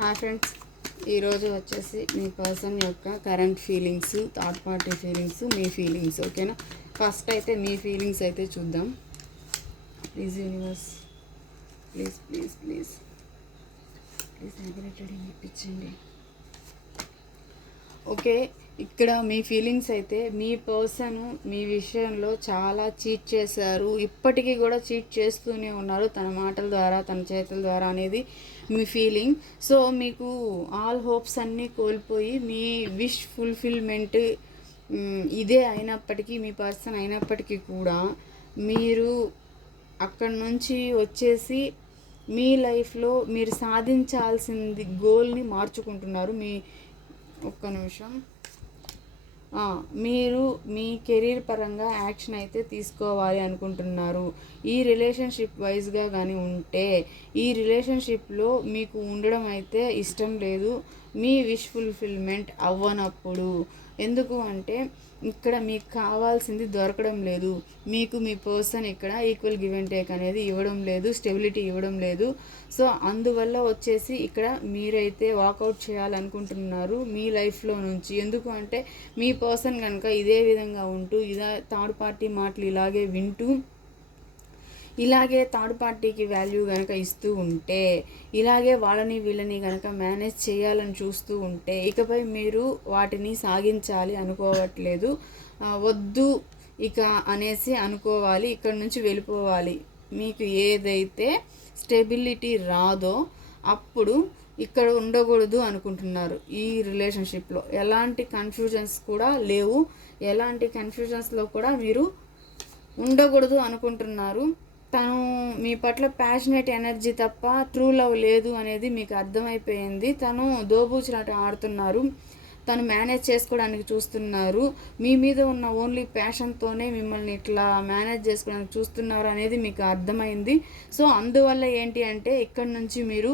Hi friends, ఈరోజు వచ్చేసి మీ పర్సన్ యొక్క current feelings, third party feelings, మీ ఫీలింగ్స్. ఓకేనా? ఫస్ట్ అయితే మీ ఫీలింగ్స్ అయితే చూద్దాం. Please universe, please please please please happy ఇప్పించండి. ఓకే, ఇక్కడ మీ ఫీలింగ్స్ అయితే మీ పర్సన్ మీ విషయంలో చాలా చీట్ చేశారు, ఇప్పటికీ కూడా చీట్ చేస్తూనే ఉన్నారు తన మాటల ద్వారా, తన చేతుల ద్వారా అనేది మీ ఫీలింగ్. సో మీకు ఆల్ హోప్స్ అన్నీ కోల్పోయి మీ విష్ ఫుల్ఫిల్మెంట్ ఇదే అయినప్పటికీ, మీ పర్సన్ అయినప్పటికీ కూడా మీరు అక్కడి నుంచి వచ్చేసి మీ లైఫ్లో మీరు సాధించాల్సింది గోల్ని మార్చుకుంటున్నారు. ఒక్క నిమిషం. మీరు మీ కెరీర్ పరంగా యాక్షన్ అయితే తీసుకోవాలి అనుకుంటున్నారు. ఈ రిలేషన్షిప్ వైజ్గా కానీ ఉంటే ఈ రిలేషన్షిప్లో మీకు ఉండడం అయితే ఇష్టం లేదు, మీ విష్ ఫుల్ఫిల్మెంట్ అవ్వనప్పుడు. ఎందుకు అంటే ఇక్కడ మీకు కావాల్సింది దొరకడం లేదు, మీకు మీ పర్సన్ ఇక్కడ ఈక్వల్ గివ్ అండ్ టేక్ అనేది ఇవ్వడం లేదు, స్టెబిలిటీ ఇవ్వడం లేదు. సో అందువల్ల వచ్చేసి ఇక్కడ మీరైతే వాకౌట్ చేయాలనుకుంటున్నారు మీ లైఫ్లో నుంచి. ఎందుకు అంటే మీ పర్సన్ కనుక ఇదే విధంగా ఉంటూ థర్డ్ పార్టీ మాటలు ఇలాగే వింటూ, ఇలాగే థర్డ్ పార్టీకి వాల్యూ కనుక ఇస్తూ ఉంటే, ఇలాగే వాళ్ళని వీళ్ళని కనుక మేనేజ్ చేయాలని చూస్తూ ఉంటే, ఇకపై మీరు వాటిని సాగించాలి అనుకోవట్లేదు. వద్దు ఇక అనేసి అనుకోవాలి, ఇక్కడ నుంచి వెళ్ళిపోవాలి. మీకు ఏదైతే స్టెబిలిటీ రాదో అప్పుడు ఇక్కడ ఉండకూడదు అనుకుంటున్నారు. ఈ రిలేషన్షిప్లో ఎలాంటి కన్ఫ్యూజన్స్ కూడా లేవు, ఎలాంటి కన్ఫ్యూజన్స్లో కూడా మీరు ఉండకూడదు అనుకుంటున్నారు. తను మీ పట్ల ప్యాషనేట్ ఎనర్జీ తప్ప ట్రూ లవ్ లేదు అనేది మీకు అర్థమైపోయింది. తను దోబూచినట్టు ఆడుతున్నారు, తను మేనేజ్ చేసుకోవడానికి చూస్తున్నారు. మీ మీద ఉన్న ఓన్లీ ప్యాషన్తోనే మిమ్మల్ని ఇట్లా మేనేజ్ చేసుకోవడానికి చూస్తున్నారు అనేది మీకు అర్థమైంది. సో అందువల్ల ఏంటి అంటే ఇక్కడి నుంచి మీరు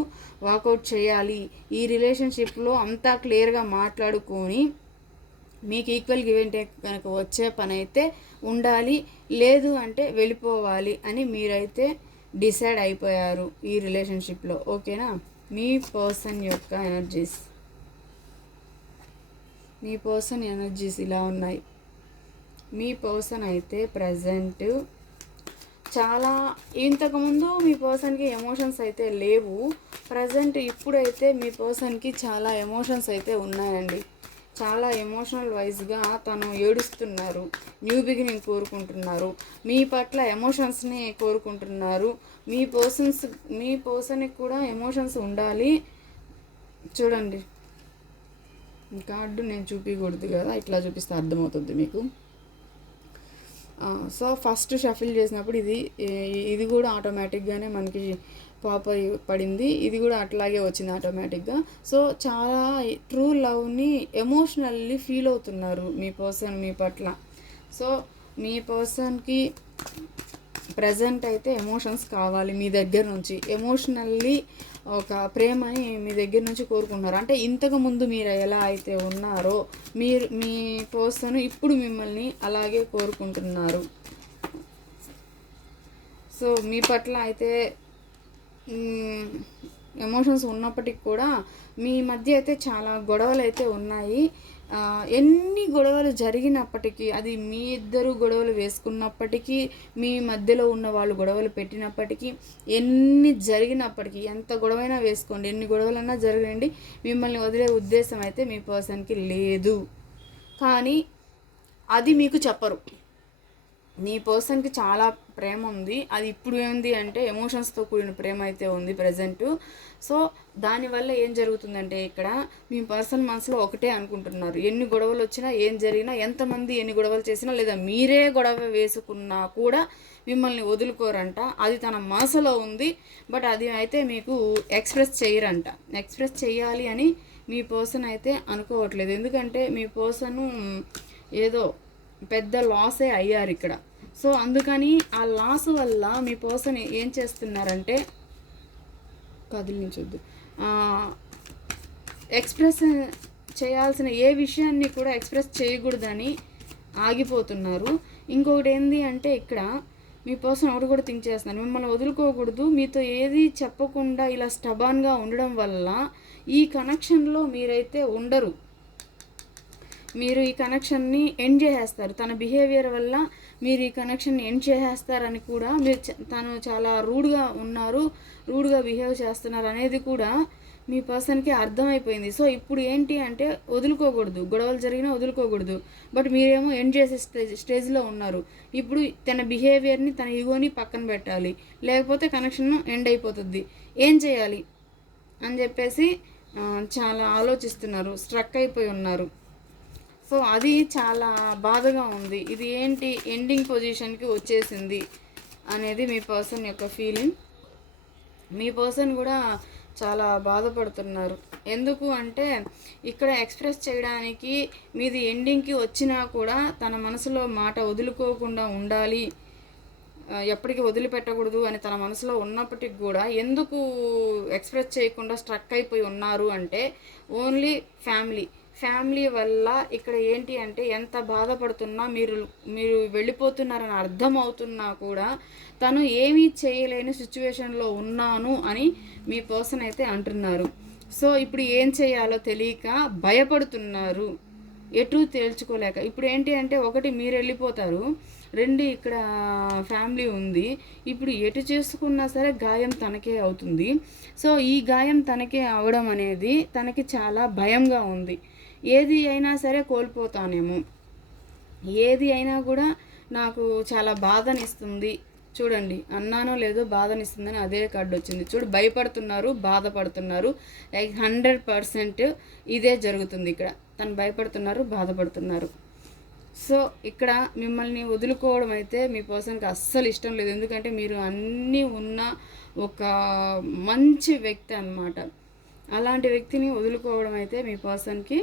వాకౌట్ చేయాలి. ఈ రిలేషన్షిప్లో అంతా క్లియర్గా మాట్లాడుకొని మీకు ఈక్వల్ గివ్ అండ్ టేక్ కనుక వచ్చే పని అయితే ఉండాలి, లేదు అంటే వెళ్ళిపోవాలి అని మీరైతే డిసైడ్ అయిపోయారు ఈ రిలేషన్షిప్లో. ఓకేనా? మీ పర్సన్ యొక్క ఎనర్జీస్ ఇలా ఉన్నాయి. మీ పర్సన్ అయితే ప్రజెంట్ చాలా, ఇంతకుముందు మీ పర్సన్కి ఎమోషన్స్ అయితే లేవు, ప్రజెంట్ ఇప్పుడైతే మీ పర్సన్కి చాలా ఎమోషన్స్ అయితే ఉన్నాయండి. చాలా ఎమోషనల్ వైజ్గా తను ఏడుస్తున్నారు, న్యూ బిగినింగ్ కోరుకుంటున్నారు, మీ పట్ల ఎమోషన్స్ని కోరుకుంటున్నారు. మీ పర్సన్కి కూడా ఎమోషన్స్ ఉండాలి. చూడండి, కార్డు నేను చూపించకూడదు కదా, ఇట్లా చూపిస్తే అర్థమవుతుంది మీకు. సో ఫస్ట్ షఫిల్ చేసినప్పుడు ఇది కూడా ఆటోమేటిక్గానే మనకి పాప్ పడింది, ఇది కూడా అట్లాగే వచ్చింది ఆటోమేటిక్గా. సో చాలా ట్రూ లవ్ని ఎమోషనల్లీ ఫీల్ అవుతున్నారు మీ పర్సన్ మీ పట్ల. సో మీ పర్సన్కి ప్రజెంట్ అయితే ఎమోషన్స్ కావాలి మీ దగ్గర నుంచి, ఎమోషనల్లీ ఒక ప్రేమని మీ దగ్గర నుంచి కోరుకుంటున్నారు. అంటే ఇంతకు ముందు మీరు ఎలా అయితే ఉన్నారో మీ పర్సన్ ఇప్పుడు మిమ్మల్ని అలాగే కోరుకుంటున్నారు. సో మీ పట్ల అయితే ఎమోషన్స్ ఉన్నప్పటికీ కూడా మీ మధ్య అయితే చాలా గొడవలు అయితే ఉన్నాయి. ఎన్ని గొడవలు జరిగినప్పటికీ, అది మీ ఇద్దరు గొడవలు వేసుకున్నప్పటికీ, మీ మధ్యలో ఉన్న వాళ్ళు గొడవలు పెట్టినప్పటికీ, ఎన్ని జరిగినప్పటికీ, ఎంత గొడవైనా వేసుకోండి, ఎన్ని గొడవలైనా జరగండి, మిమ్మల్ని వదిలే ఉద్దేశం అయితే మీ పర్సన్కి లేదు. కానీ అది మీకు చెప్పరు. మీ పర్సన్కి చాలా ప్రేమ ఉంది, అది ఇప్పుడు ఏంది అంటే ఎమోషన్స్తో కూడిన ప్రేమ అయితే ఉంది ప్రజెంటు. సో దానివల్ల ఏం జరుగుతుందంటే ఇక్కడ మీ పర్సన్ మనసులో ఒకటే అనుకుంటున్నారు, ఎన్ని గొడవలు వచ్చినా, ఏం జరిగినా, ఎంతమంది ఎన్ని గొడవలు చేసినా, లేదా మీరే గొడవ వేసుకున్నా కూడా మిమ్మల్ని వదులుకోరంట. అది తన మనసులో ఉంది, బట్ అది అయితే మీకు ఎక్స్ప్రెస్ చేయరంట. ఎక్స్ప్రెస్ చేయాలి అని మీ పర్సన్ అయితే అనుకోవట్లేదు. ఎందుకంటే మీ పర్సను ఏదో పెద్ద లాసే అయ్యారు ఇక్కడ. సో అందుకని ఆ లాస్ వల్ల మీ పర్సన్ ఏం చేస్తున్నారంటే, కదిలించొద్దు, ఎక్స్ప్రెస్ చేయాల్సిన ఏ విషయాన్ని కూడా ఎక్స్ప్రెస్ చేయకూడదని ఆగిపోతున్నారు. ఇంకొకటి ఏంటి అంటే ఇక్కడ మీ పర్సన్ ఒకటి కూడా థింక్ చేస్తున్నారు, మిమ్మల్ని వదులుకోకూడదు. మీతో ఏది చెప్పకుండా ఇలా స్టబాన్గా ఉండడం వల్ల ఈ కనెక్షన్లో మీరైతే ఉండరు. మీరు ఈ కనెక్షన్ని ఎండ్ చేసేస్తారు. తన బిహేవియర్ వల్ల మీరు ఈ కనెక్షన్ని ఎండ్ చేసేస్తారని కూడా, మీరు తను చాలా రూడ్గా బిహేవ్ చేస్తున్నారు అనేది కూడా మీ పర్సన్కి అర్థమైపోయింది. సో ఇప్పుడు ఏంటి అంటే వదులుకోకూడదు, గొడవలు జరిగినా వదులుకోకూడదు. బట్ మీరేమో ఎండ్ చేసే స్టేజ్లో ఉన్నారు. ఇప్పుడు తన బిహేవియర్ని, తన ఈగోని పక్కన పెట్టాలి, లేకపోతే కనెక్షన్ ఎండ్ అయిపోతుంది. ఏం చేయాలి అని చెప్పేసి చాలా ఆలోచిస్తున్నారు, స్ట్రక్ అయిపోయి ఉన్నారు. సో అది చాలా బాధగా ఉంది. ఇది ఏంటి ఎండింగ్ పొజిషన్కి వచ్చేసింది అనేది మీ పర్సన్ యొక్క ఫీలింగ్. మీ పర్సన్ కూడా చాలా బాధపడుతున్నారు. ఎందుకు అంటే ఇక్కడ ఎక్స్ప్రెస్ చేయడానికి మీది ఎండింగ్కి వచ్చినా కూడా తన మనసులో మాట వదులుకోకుండా ఉండాలి, ఎప్పటికీ వదిలిపెట్టకూడదు అని తన మనసులో ఉన్నప్పటికి కూడా ఎందుకు ఎక్స్ప్రెస్ చేయకుండా స్ట్రక్ అయిపోయి ఉన్నారు అంటే ఓన్లీ ఫ్యామిలీ వల్ల ఇక్కడ ఏంటి అంటే ఎంత బాధపడుతున్నా మీరు వెళ్ళిపోతున్నారని అర్థం అవుతున్నా కూడా తను ఏమీ చేయలేని సిచ్యువేషన్లో ఉన్నాను అని మీ పర్సన్ అయితే అంటున్నారు. సో ఇప్పుడు ఏం చేయాలో తెలియక భయపడుతున్నారు, ఎటు తేల్చుకోలేక. ఇప్పుడు ఏంటి అంటే ఒకటి మీరు వెళ్ళిపోతారు, రెండు ఇక్కడ ఫ్యామిలీ ఉంది. ఇప్పుడు ఎటు చేసుకున్నా సరే గాయం తనకే అవుతుంది. సో ఈ గాయం తనకే అవడం అనేది తనకి చాలా భయంగా ఉంది. ఏది అయినా సరే కోల్పోతానేమో, ఏది అయినా కూడా నాకు చాలా బాధనిస్తుంది. చూడండి, అన్నానో లేదో బాధనిస్తుందని అదే కార్డు వచ్చింది. భయపడుతున్నారు, బాధపడుతున్నారు. 100% ఇదే జరుగుతుంది ఇక్కడ. తను భయపడుతున్నారు, బాధపడుతున్నారు. సో ఇక్కడ మిమ్మల్ని వదులుకోవడం అయితే మీ పర్సన్కి అస్సలు ఇష్టం లేదు. ఎందుకంటే మీరు అన్నీ ఉన్న ఒక మంచి వ్యక్తి అన్నమాట. అలాంటి వ్యక్తిని వదులుకోవడం అయితే మీ పర్సన్కి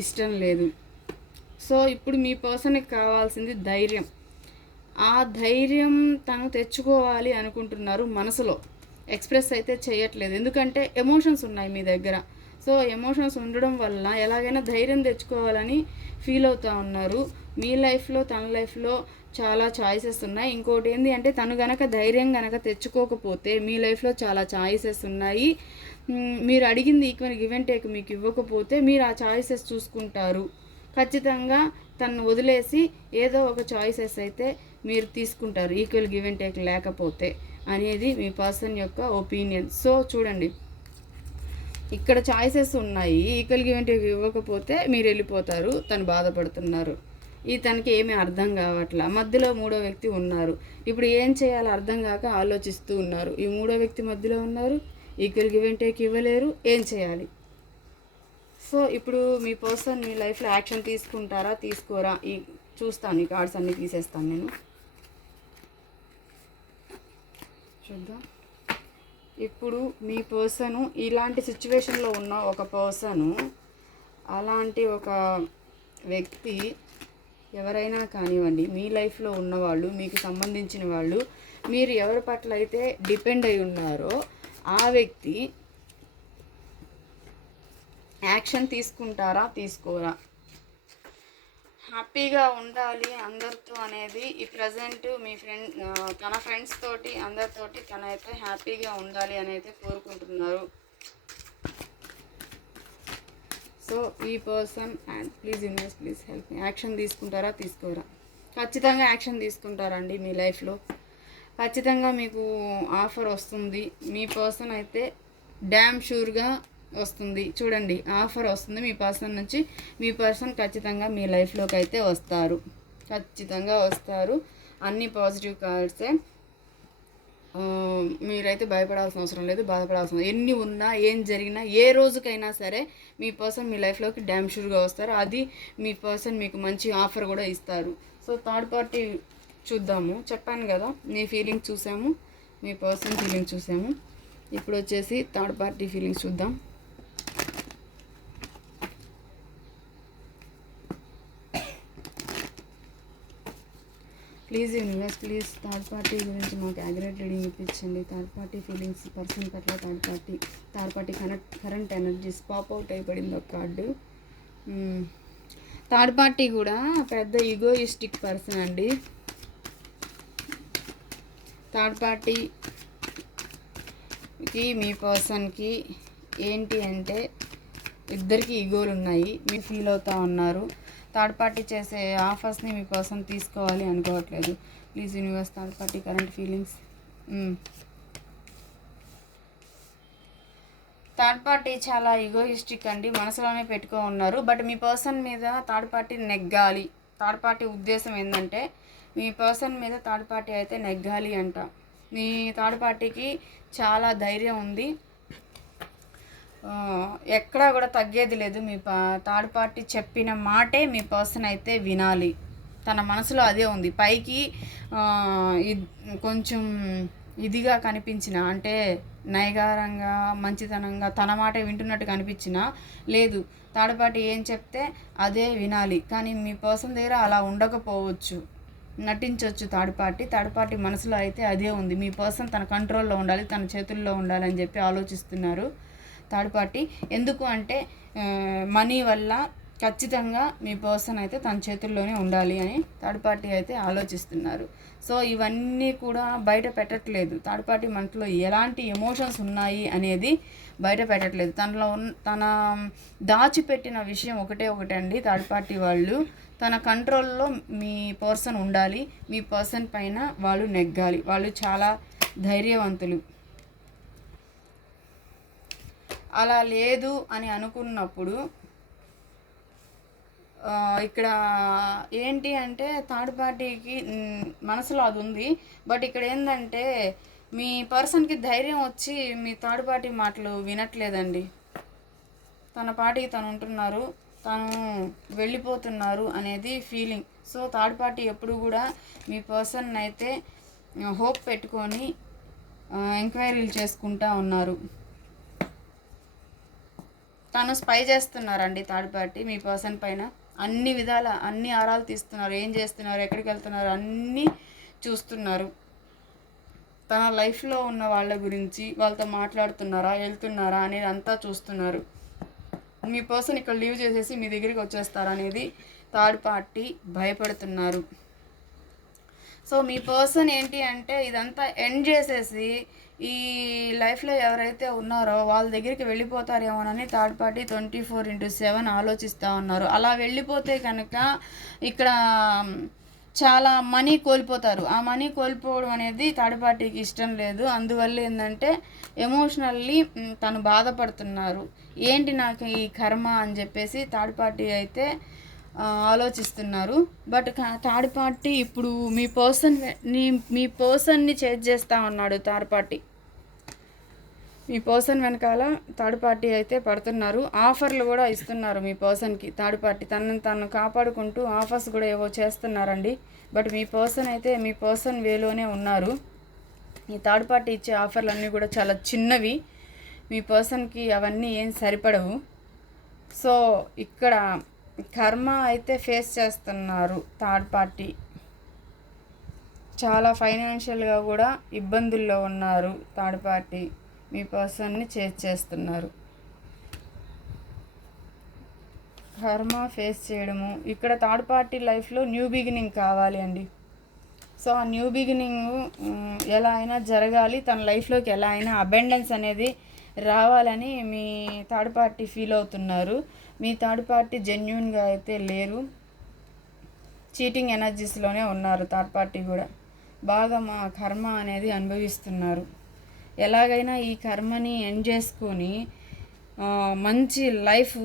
ఇష్టం లేదు. సో ఇప్పుడు మీ పర్సన్కి కావాల్సింది ధైర్యం. ఆ ధైర్యం తను తెచ్చుకోవాలి అనుకుంటున్నారు. మనసులో ఎక్స్ప్రెస్ అయితే చేయట్లేదు, ఎందుకంటే ఎమోషన్స్ ఉన్నాయి మీ దగ్గర. సో ఎమోషన్స్ ఉండడం వల్ల ఎలాగైనా ధైర్యం తెచ్చుకోవాలని ఫీల్ అవుతూ ఉన్నారు. మీ లైఫ్లో, తన లైఫ్లో చాలా చాయిసెస్ ఉన్నాయి. ఇంకోటి ఏంటి అంటే తను గనక ధైర్యం గనక తెచ్చుకోకపోతే మీ లైఫ్లో చాలా చాయిసెస్ ఉన్నాయి. మీరు అడిగింది ఈక్వల్ గివ్ అండ్ టేక్ మీకు ఇవ్వకపోతే మీరు ఆ చాయిసెస్ చూసుకుంటారు. ఖచ్చితంగా తను వదిలేసి ఏదో ఒక చాయిసెస్ అయితే మీరు తీసుకుంటారు, ఈక్వల్ గివ్ అండ్ టేక్ లేకపోతే అనేది మీ పర్సన్ యొక్క ఒపీనియన్. సో చూడండి, ఇక్కడ చాయిసెస్ ఉన్నాయి. ఈక్వల్ గివ్ అండ్ టేక్ ఇవ్వకపోతే మీరు వెళ్ళిపోతారు, తను బాధపడుతున్నారు. ఇది తనకి ఏమీ అర్థం కావట్లా. మధ్యలో మూడో వ్యక్తి ఉన్నారు. ఇప్పుడు ఏం చేయాలో అర్థం కాక ఆలోచిస్తూ ఉన్నారు. ఈ మూడో వ్యక్తి మధ్యలో ఉన్నారు, ఈక్వల్ గివ్ అండ్ టేక్ ఇవ్వలేరు, ఏం చేయాలి? సో ఇప్పుడు మీ పర్సన్ మీ లైఫ్లో యాక్షన్ తీసుకుంటారా, తీసుకోరా? చూస్తాను, ఈ కార్డ్స్ అన్నీ తీసేస్తాను నేను. చూద్దాం. ఇప్పుడు మీ పర్సను ఇలాంటి సిచ్యువేషన్లో ఉన్న ఒక పర్సను, అలాంటి ఒక వ్యక్తి ఎవరైనా కానివ్వండి, మీ లైఫ్లో ఉన్నవాళ్ళు, మీకు సంబంధించిన వాళ్ళు, మీరు ఎవరి పట్ల అయితే డిపెండ్ అయి ఉన్నారో ఆ వ్యక్తి యాక్షన్ తీసుకుంటారా, తీసుకోరా? హ్యాపీగా ఉండాలి అందరితో అనేది ఈ ప్రజెంట్ మీ తన ఫ్రెండ్స్ తోటి అందరితోటి తనైతే హ్యాపీగా ఉండాలి అని అయితే కోరుకుంటున్నారు. సో ఈ person and please invest, please help me. Action తీసుకుంటారా, తీసుకోరా? ఖచ్చితంగా యాక్షన్ తీసుకుంటారండి. మీ లైఫ్లో ఖచ్చితంగా మీకు ఆఫర్ వస్తుంది. మీ పర్సన్ అయితే డ్యామ్ షూర్గా వస్తుంది. చూడండి, ఆఫర్ వస్తుంది మీ పర్సన్ నుంచి. మీ పర్సన్ ఖచ్చితంగా మీ లైఫ్లోకి అయితే వస్తారు, ఖచ్చితంగా వస్తారు. అన్ని పాజిటివ్ కార్డ్సే. మీరైతే భయపడాల్సిన అవసరం లేదు, బాధపడాల్సిన, ఎన్ని ఉన్నా ఏం జరిగినా ఏ రోజుకైనా సరే మీ పర్సన్ మీ లైఫ్లోకి డ్యామ్ షూర్గా వస్తారు. అది మీ పర్సన్ మీకు మంచి ఆఫర్ కూడా ఇస్తారు. సో థర్డ్ పార్టీ చూద్దాము. చెప్పాను కదా, మీ ఫీలింగ్ చూసాము, మీ పర్సన్ ఫీలింగ్ చూసాము. ఇప్పుడు వచ్చేసి థర్డ్ పార్టీ ఫీలింగ్స్ చూద్దాం. Please universe, please third party గురించి మాకు యాక్యురేట్ రీడింగ్ ఇప్పించండి. థర్డ్ పార్టీ ఫీలింగ్స్, పర్సన్ పట్ల third party current energies pop out అయిపడింది ఒక కార్డు. థర్డ్ పార్టీ కూడా పెద్ద ఈగోయిస్టిక్ పర్సన్ అండి. థర్డ్ పార్టీకి మీ పర్సన్కి ఏంటి అంటే ఇద్దరికి ఈగోలు ఉన్నాయి, మీరు ఫీల్ అవుతూ ఉన్నారు. థర్డ్ పార్టీ చేసే ఆఫర్స్ని మీ పర్సన్ తీసుకోవాలి అనుకోవట్లేదు. Please universe third party current feelings. Third party చాలా ఈగోయిస్టిక్ అండి, మనసులోనే పెట్టుకో ఉన్నారు. బట్ మీ పర్సన్ మీద థర్డ్ పార్టీ నెగ్గాలి. థర్డ్ పార్టీ ఉద్దేశం ఏంటంటే మీ పర్సన్ మీద థర్డ్ పార్టీ అయితే నెగ్గాలి అంట. మీ థర్డ్ పార్టీకి చాలా ధైర్యం ఉంది, ఎక్కడా కూడా తగ్గేది లేదు. మీ థర్డ్ పార్టీ చెప్పిన మాటే మీ పర్సన్ అయితే వినాలి. తన మనసులో అదే ఉంది. పైకి కొంచెం ఇదిగా కనిపించిన, అంటే నయగారంగా మంచితనంగా తన మాట వింటున్నట్టు కనిపించినా లేదు, థర్డ్ పార్టీ ఏం చెప్తే అదే వినాలి. కానీ మీ పర్సన్ దగ్గర అలా ఉండకపోవచ్చు, నటించవచ్చు. థర్డ్ పార్టీ మనసులో అయితే అదే ఉంది. మీ పర్సన్ తన కంట్రోల్లో ఉండాలి, తన చేతుల్లో ఉండాలని చెప్పి ఆలోచిస్తున్నారు థర్డ్ పార్టీ. ఎందుకు అంటే మనీ వల్ల ఖచ్చితంగా మీ పర్సన్ అయితే తన చేతుల్లోనే ఉండాలి అని థర్డ్ పార్టీ అయితే ఆలోచిస్తున్నారు. సో ఇవన్నీ కూడా బయట పెట్టట్లేదు. థర్డ్ పార్టీ మనలో ఎలాంటి ఎమోషన్స్ ఉన్నాయి అనేది బయట పెట్టట్లేదు. తన దాచిపెట్టిన విషయం ఒకటే అండి. థర్డ్ పార్టీ వాళ్ళు తన కంట్రోల్లో మీ పర్సన్ ఉండాలి, మీ పర్సన్ పైన వాళ్ళు నెగ్గాలి. వాళ్ళు చాలా ధైర్యవంతులు. అలా లేదు అని అనుకున్నప్పుడు ఇక్కడ ఏంటి అంటే థర్డ్ పార్టీకి మనసులో అది ఉంది. బట్ ఇక్కడ ఏంటంటే మీ పర్సన్కి ధైర్యం వచ్చి మీ థర్డ్ పార్టీ మాటలు వినట్లేదండి. తన పార్టీకి తను ఉంటున్నారు, తను వెళ్ళిపోతున్నారు అనేది ఫీలింగ్. సో థర్డ్ పార్టీ ఎప్పుడు కూడా మీ పర్సన్ అయితే హోప్ పెట్టుకొని ఎంక్వైరీలు చేసుకుంటూ ఉన్నారు. తను స్పై చేస్తున్నారండి థర్డ్ పార్టీ మీ పర్సన్ పైన. అన్ని విధాల అన్ని ఆరాలు తీస్తున్నారు, ఏం చేస్తున్నారు, ఎక్కడికి వెళ్తున్నారు అన్నీ చూస్తున్నారు. తన లైఫ్లో ఉన్న వాళ్ళ గురించి, వాళ్ళతో మాట్లాడుతున్నారా, వెళ్తున్నారా అనేది అంతా చూస్తున్నారు. మీ పర్సన్ ఇక్కడ లీవ్ చేసేసి మీ దగ్గరికి వచ్చేస్తారా అనేది థర్డ్ పార్టీ భయపడుతున్నారు. సో మీ పర్సన్ ఏంటి అంటే ఇదంతా ఎండ్ చేసేసి ఈ లైఫ్లో ఎవరైతే ఉన్నారో వాళ్ళ దగ్గరికి వెళ్ళిపోతారేమోనని థర్డ్ పార్టీ 24/7 ఆలోచిస్తూ ఉన్నారు. అలా వెళ్ళిపోతే కనుక ఇక్కడ చాలా మనీ కోల్పోతారు. ఆ మనీ కోల్పోవడం అనేది థర్డ్ పార్టీకి ఇష్టం లేదు. అందువల్ల ఏంటంటే ఎమోషనల్లీ తను బాధపడుతున్నారు. ఏంటి నాకు ఈ కర్మ అని చెప్పేసి థర్డ్ పార్టీ అయితే ఆలోచిస్తున్నారు. బట్ థర్డ్ పార్టీ ఇప్పుడు మీ పర్సన్ని చేంజ్ చేస్తూ ఉన్నాడు. థర్డ్ పార్టీ మీ పర్సన్ వెనకాల థర్డ్ పార్టీ అయితే పడుతున్నారు. ఆఫర్లు కూడా ఇస్తున్నారు మీ పర్సన్కి. థర్డ్ పార్టీ తను కాపాడుకుంటూ ఆఫర్స్ కూడా ఏవో చేస్తున్నారండి. బట్ మీ పర్సన్ అయితే మీ పర్సన్ వేలోనే ఉన్నారు. ఈ థర్డ్ పార్టీ ఇచ్చే ఆఫర్లు అన్నీ కూడా చాలా చిన్నవి, మీ పర్సన్కి అవన్నీ ఏం సరిపడవు. సో ఇక్కడ కర్మ అయితే ఫేస్ చేస్తున్నారు థర్డ్ పార్టీ. చాలా ఫైనాన్షియల్గా కూడా ఇబ్బందుల్లో ఉన్నారు థర్డ్ పార్టీ. మీ పర్సన్ని చేస్తున్నారు. కర్మ ఫేస్ చేయడము, ఇక్కడ థర్డ్ పార్టీ లైఫ్లో న్యూ బిగినింగ్ కావాలి అండి. సో ఆ న్యూ బిగినింగ్ ఎలా అయినా జరగాలి, తన లైఫ్లోకి ఎలా అయినా అబెండెన్స్ అనేది రావాలని మీ థర్డ్ పార్టీ ఫీల్ అవుతున్నారు. మీ థర్డ్ పార్టీ జెన్యూన్గా అయితే లేరు, చీటింగ్ ఎనర్జీస్లోనే ఉన్నారు. థర్డ్ పార్టీ కూడా బాగా మా కర్మ అనేది అనుభవిస్తున్నారు. ఎలాగైనా ఈ కర్మని ఎండ్ చేసుకొని మంచి లైఫ్,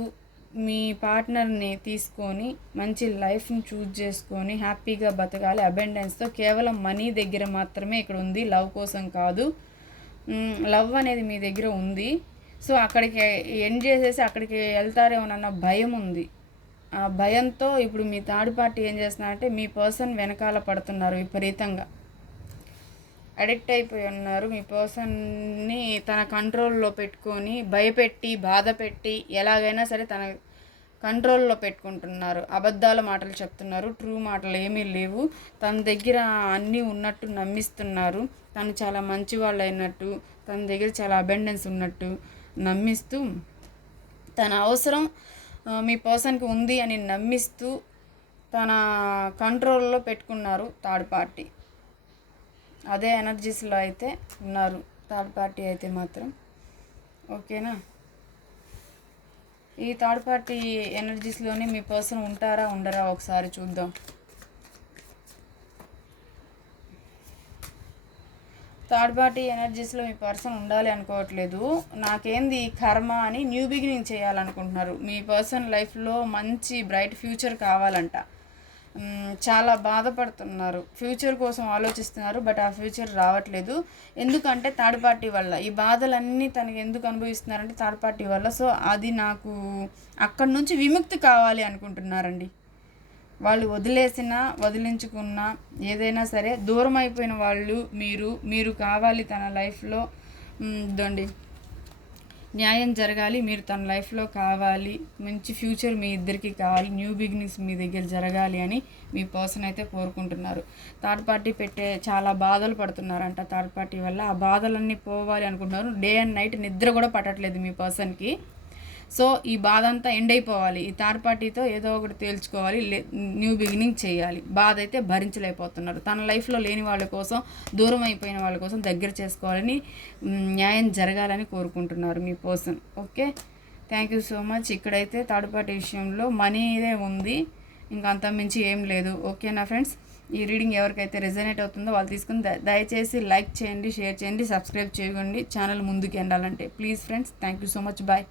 మీ పార్ట్నర్ని తీసుకొని మంచి లైఫ్ని చూజ్ చేసుకొని హ్యాపీగా బతకాలి అబెండెన్స్తో. కేవలం మనీ దగ్గర మాత్రమే ఇక్కడ ఉంది, లవ్ కోసం కాదు. లవ్ అనేది మీ దగ్గర ఉంది. సో అక్కడికి ఎండ్ చేసేసి అక్కడికి వెళ్తారేమోనన్న భయం ఉంది. ఆ భయంతో ఇప్పుడు మీ థర్డ్ పార్టీ ఏం చేస్తున్నారంటే మీ పర్సన్ వెనకాల పడుతున్నారు, విపరీతంగా అడిక్ట్ అయిపోయి ఉన్నారు. మీ పర్సన్ని తన కంట్రోల్లో పెట్టుకొని భయపెట్టి బాధ పెట్టి ఎలాగైనా సరే తన కంట్రోల్లో పెట్టుకుంటున్నారు. అబద్ధాల మాటలు చెప్తున్నారు, ట్రూ మాటలు ఏమీ లేవు. తన దగ్గర అన్నీ ఉన్నట్టు నమ్మిస్తున్నారు. తను చాలా మంచి వాళ్ళు అయినట్టు, తన దగ్గర చాలా అబెండెన్స్ ఉన్నట్టు నమ్మిస్తూ, తన అవసరం మీ పర్సన్కి ఉంది అని నమ్మిస్తూ తన కంట్రోల్లో పెట్టుకున్నారు థర్డ్ పార్టీ. అదే ఎనర్జీస్లో అయితే ఉన్నారు థర్డ్ పార్టీ అయితే మాత్రం. ఓకేనా, ఈ థర్డ్ పార్టీ ఎనర్జీస్లోనే మీ పర్సన్ ఉంటారా ఉండరా ఒకసారి చూద్దాం. థర్డ్ పార్టీ ఎనర్జీస్లో మీ పర్సన్ ఉండాలి అనుకోవట్లేదు. నాకేంది కర్మ అని న్యూ బిగినింగ్ చేయాలనుకుంటున్నారు. మీ పర్సన్ లైఫ్లో మంచి బ్రైట్ ఫ్యూచర్ కావాలంట. చాలా బాధపడుతున్నారు, ఫ్యూచర్ కోసం ఆలోచిస్తున్నారు, బట్ ఆ ఫ్యూచర్ రావట్లేదు. ఎందుకంటే థర్డ్ పార్టీ వల్ల ఈ బాధలన్నీ తనకి ఎందుకు అనుభవిస్తున్నారంటే థర్డ్ పార్టీ వల్ల. సో అది నాకు అక్కడి నుంచి విముక్తి కావాలి అనుకుంటున్నారండి. వాళ్ళు వదిలించుకున్నా ఏదైనా సరే దూరం అయిపోయిన వాళ్ళు మీరు కావాలి తన లైఫ్లో. ఇదండి, న్యాయం జరగాలి, మీరు తన లైఫ్లో కావాలి, మంచి ఫ్యూచర్ మీ ఇద్దరికి కావాలి, న్యూ బిగినింగ్స్ మీ దగ్గర జరగాలి అని మీ పర్సన్ అయితే కోరుకుంటున్నారు. థర్డ్ పార్టీ చాలా బాధలు పడుతున్నారంట థర్డ్ పార్టీ వల్ల. ఆ బాధలన్నీ పోవాలి అనుకుంటున్నారు. డే అండ్ నైట్ నిద్ర కూడా పట్టట్లేదు మీ పర్సన్కి. సో ఈ బాధ అంతా ఎండ్ అయిపోవాలి, ఈ థర్డ్ పార్టీతో ఏదో ఒకటి తేల్చుకోవాలి, న్యూ బిగినింగ్ చేయాలి. బాధ అయితే భరించలేకపోతున్నారు. తన లైఫ్లో లేని వాళ్ళ కోసం, దూరం అయిపోయిన వాళ్ళ కోసం దగ్గర చేసుకోవాలని, న్యాయం జరగాలని కోరుకుంటున్నారు మీ person. Okay, thank you so much. ఇక్కడైతే థర్డ్ పార్టీ విషయంలో మనీదే ఉంది, ఇంకా అంతకుమించి ఏం లేదు. ఓకేనా ఫ్రెండ్స్, ఈ రీడింగ్ ఎవరికైతే రెజనేట్ అవుతుందో వాళ్ళు తీసుకుని దయచేసి లైక్ చేయండి, షేర్ చేయండి, సబ్స్క్రైబ్ చేయండి ఛానల్ ముందుకు వెళ్ళాలంటే. Please friends, thank you so much, bye.